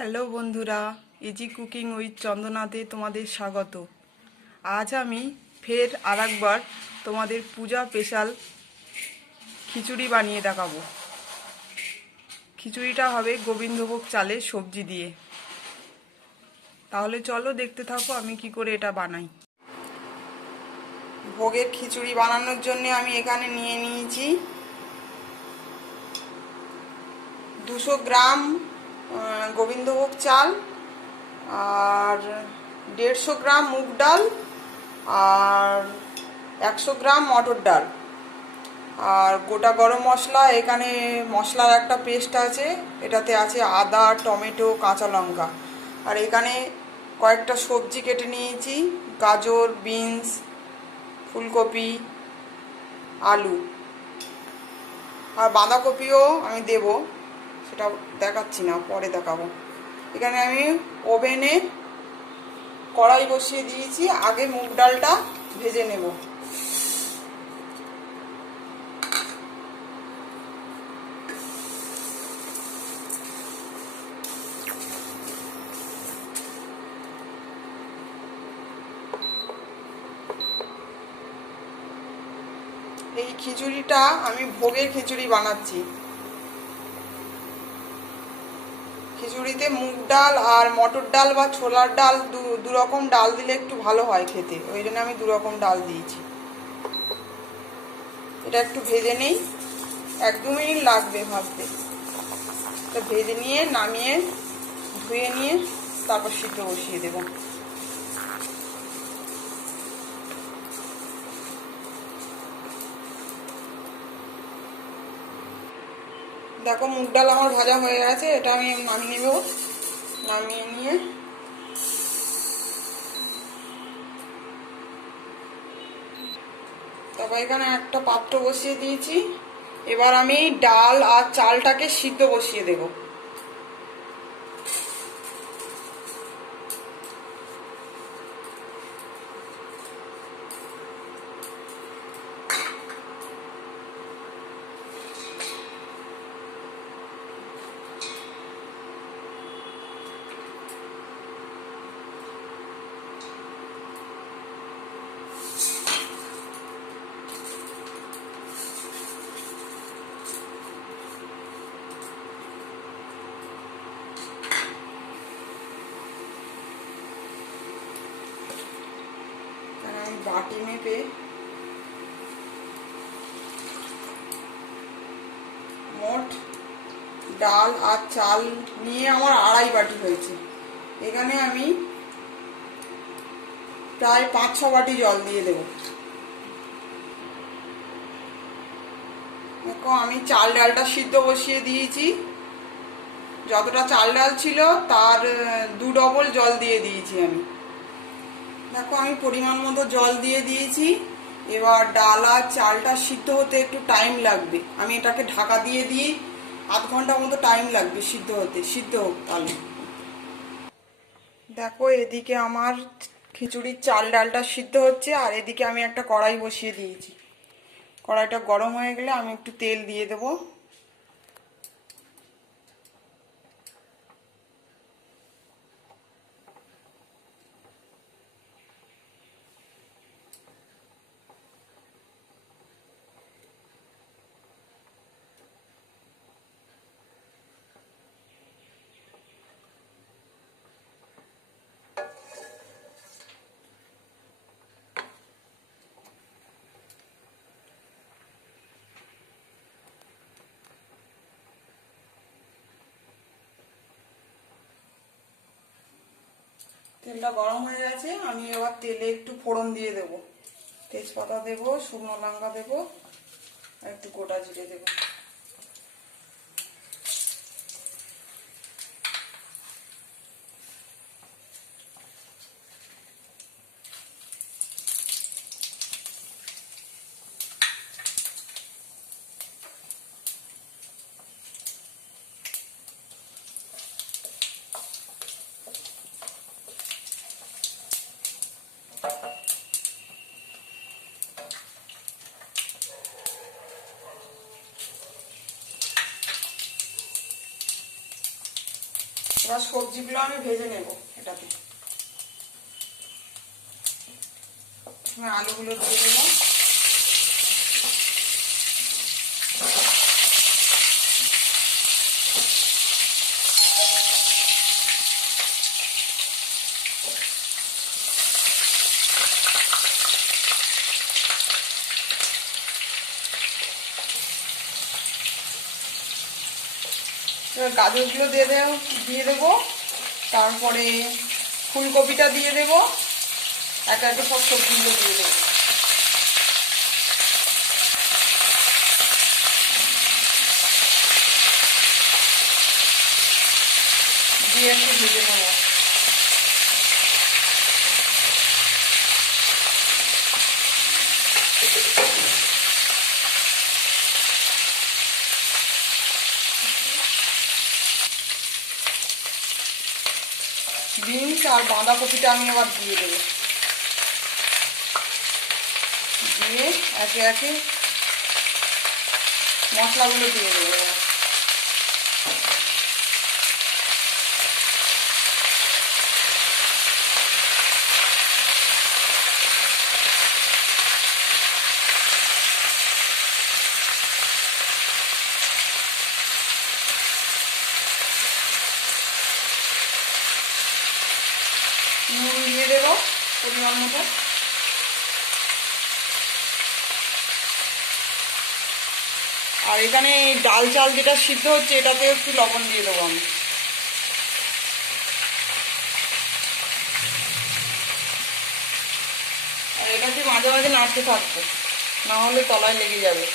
Hello বন্ধুরা, easy cooking with চন্দনাতে তোমাদের স্বাগত। আজ আমি ফের আরেকবার তোমাদের পূজা স্পেশাল খিচুড়ি বানিয়ে দেখাবো। খিচুড়িটা হবে গোবিন্দভোগ চালের সবজি দিয়ে। তাহলে চলো দেখতে থাকো আমি কি করে এটা বানাই। ভোগের খিচুড়ি বানানোর জন্য আমি এখানে নিয়ে নিয়েছি 200 গ্রাম গোবিন্দভোগ চাল, আর 150 গ্রাম মুগ ডাল, আর 100 গ্রাম মটর ডাল, আর গোটা গরম মশলা। এখানে মশলার একটা পেস্ট আছে, এটাতে আছে আদা, টমেটো, কাঁচা লঙ্কা। আর এখানে কয়েকটা সবজি কেটে নিয়েছি, গাজর, বিনস, ফুলকপি, আলু, আর বাঁধাকপিও আমি দেব, সেটা দেখাচ্ছি না, পরে দেখাবো। এখানে আমি ওভেনে কড়াই বসিয়ে দিয়েছি, আগে মুগ ডালটা ভেজে নেব। এই খিচুড়িটা আমি ভোগের খিচুড়ি বানাচ্ছি। খিচুড়িতে মুগ ডাল আর মটর ডাল বা ছোলার ডাল দু রকম ডাল দিলে একটু ভালো হয় খেতে, ওই জন্য আমি 2 রকম ডাল দিয়েছি। এটা একটু ভেজে নেই, 1-2 মিনিট লাগবে ভাজতে। তো ভেজে নিয়ে নামিয়ে ধুয়ে নিয়ে তারপর সিদ্ধ বসিয়ে দেব। দেখো মুগ ডাল আমার ভাজা হয়ে গেছে, এটা আমি নামিয়ে নেব। নামিয়ে নিয়ে তারপর এখানে একটা পাত্র বসিয়ে দিয়েছি। এবার আমি ডাল আর চালটাকে সিদ্ধ বসিয়ে দেব। বাটি মেপে মোট ডাল আর চাল নিয়ে আমার 2.5 বাটি হয়েছে। এখানে আমি প্রায় 5-6 বাটি জল দিয়ে দেব। দেখো আমি চাল ডালটা সিদ্ধ বসিয়ে দিয়েছি, যতটা চাল ডাল ছিল তার 2 ডবল জল দিয়ে দিয়েছি আমি। দেখো আমি পরিমাণ মতো জল দিয়ে দিয়েছি। এবার ডাল আর চালটা সিদ্ধ হতে একটু টাইম লাগবে, আমি এটাকে ঢাকা দিয়ে দিই, 1/2 ঘন্টা মতো টাইম লাগবে সিদ্ধ হতে। সিদ্ধ হোক তাহলে। দেখো এদিকে আমার খিচুড়ির চাল ডালটা সিদ্ধ হচ্ছে, আর এদিকে আমি একটা কড়াই বসিয়ে দিয়েছি। কড়াইটা গরম হয়ে গেলে আমি একটু তেল দিয়ে দেবো। তেলটা গরম হয়ে গেছে, আমি এবার তেলে একটু ফোড়ন দিয়ে দেবো। তেজপাতা দেবো, শুকনো লঙ্কা দেবো, আর একটু গোটা জিরে দেবো। এবার সবজিগুলো আমি ভেজে নেব এটাতে। আলুগুলো দিয়ে দেবো। এবার গাজরগুলো দিয়ে দেবো, তারপরে ফুলকপিটা দিয়ে দেবো, একে একে সব সবজিগুলো দিয়ে দেবো। দিয়ে একটু ভেজে নেবো। বিনস আর বাঁধাকপিটা আমি আবার দিয়ে দেবো। দিয়ে একে একে মশলাগুলো দিয়ে দেবো। নুন দিয়ে দেবো পরিমাণ মতো। আর এখানে ডাল চাল যেটা সিদ্ধ হচ্ছে এটাতে একটু লবণ দিয়ে দেবো আমি। আর এটাকে মাঝে মাঝে নাড়তে থাকবো, না হলে তলায় লেগে যাবে।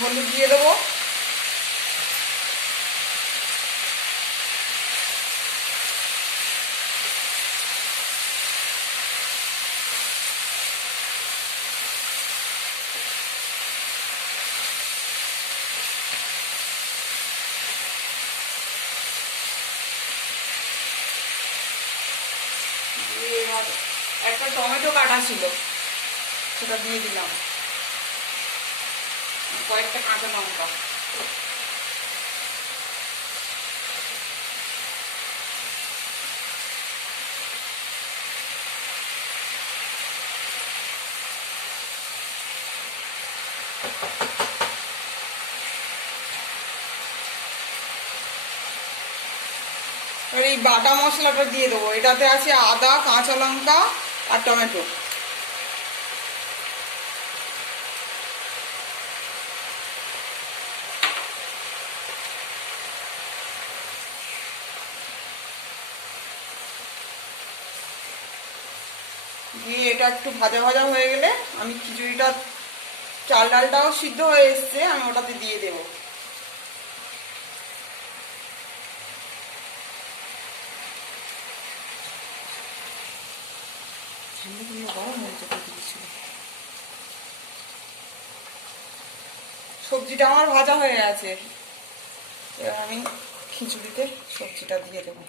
হলুদ দিয়ে দেবো। এবার একটা টমেটো কাটা ছিল সেটা দিয়ে দিলাম, কয়েকটা কাঁচা লঙ্কা। আর এই বাটা মশলাটা দিয়ে দেবো। এটাতে আছে আদা, কাঁচা লঙ্কা আর টমেটো। দিয়ে এটা একটু ভাজা ভাজা হয়ে গেলে আমি খিচুড়িটা, চাল ডালটাও সিদ্ধ হয়ে এসছে, আমি ওটাতে দিয়ে দেবো। সবজিটা আমার ভাজা হয়ে আছে, এবার আমি খিচুড়িতে সবজিটা দিয়ে দেবো।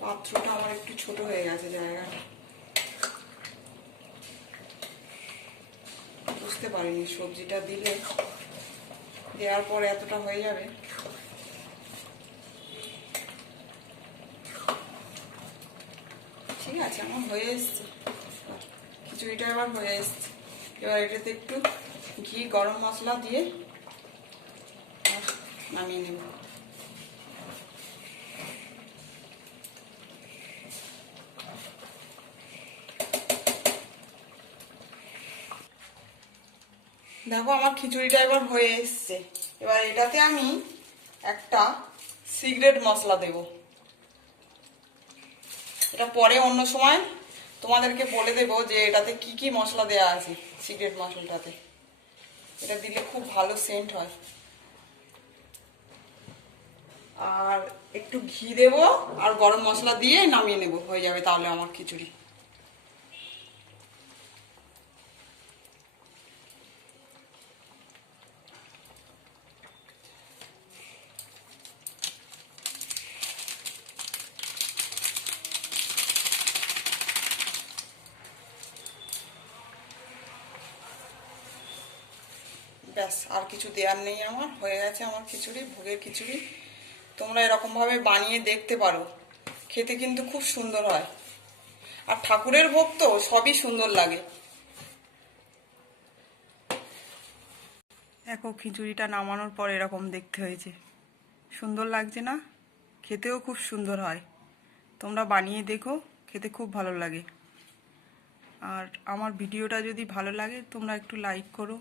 পাত্রটা আমার একটু ছোট হয়ে গেছে, জায়গাটা বুঝতে পারিনি। সবজিটা দিলে দেওয়ার পর এতটা হয়ে যাবে। ঠিক আছে, আমার হয়ে এসছে খিচুড়িটা, এবার হয়ে এসছে। এবার এটাতে একটু ঘি, গরম মশলা দিয়ে নামিয়ে নেব। দেখো আমার খিচুড়িটা এবার হয়ে এসছে। এবার এটাতে আমি একটা সিক্রেট মশলা দেব। এটা পরে অন্য সময় তোমাদেরকে বলে দেবো যে এটাতে কি কি মশলা দেওয়া আছে। সিক্রেট মশলাটাতে এটা দিলে খুব ভালো সেন্ট হয়। আর একটু ঘি দেবো আর গরম মশলা দিয়ে নামিয়ে নেব, হয়ে যাবে তাহলে আমার খিচুড়ি। ব্যাস, আর কিছু দেওয়ার নেই আমার, হয়ে গেছে আমার খিচুড়ি, ভোগের খিচুড়ি। তোমরা এরকমভাবে বানিয়ে দেখতে পারো, খেতে কিন্তু খুব সুন্দর হয়। আর ঠাকুরের ভোগ তো সবই সুন্দর লাগে। দেখো খিচুড়িটা নামানোর পর এরকম দেখতে হয়েছে, সুন্দর লাগছে না? খেতেও খুব সুন্দর হয়। তোমরা বানিয়ে দেখো, খেতে খুব ভালো লাগে। আর আমার ভিডিওটা যদি ভালো লাগে তোমরা একটু লাইক করো,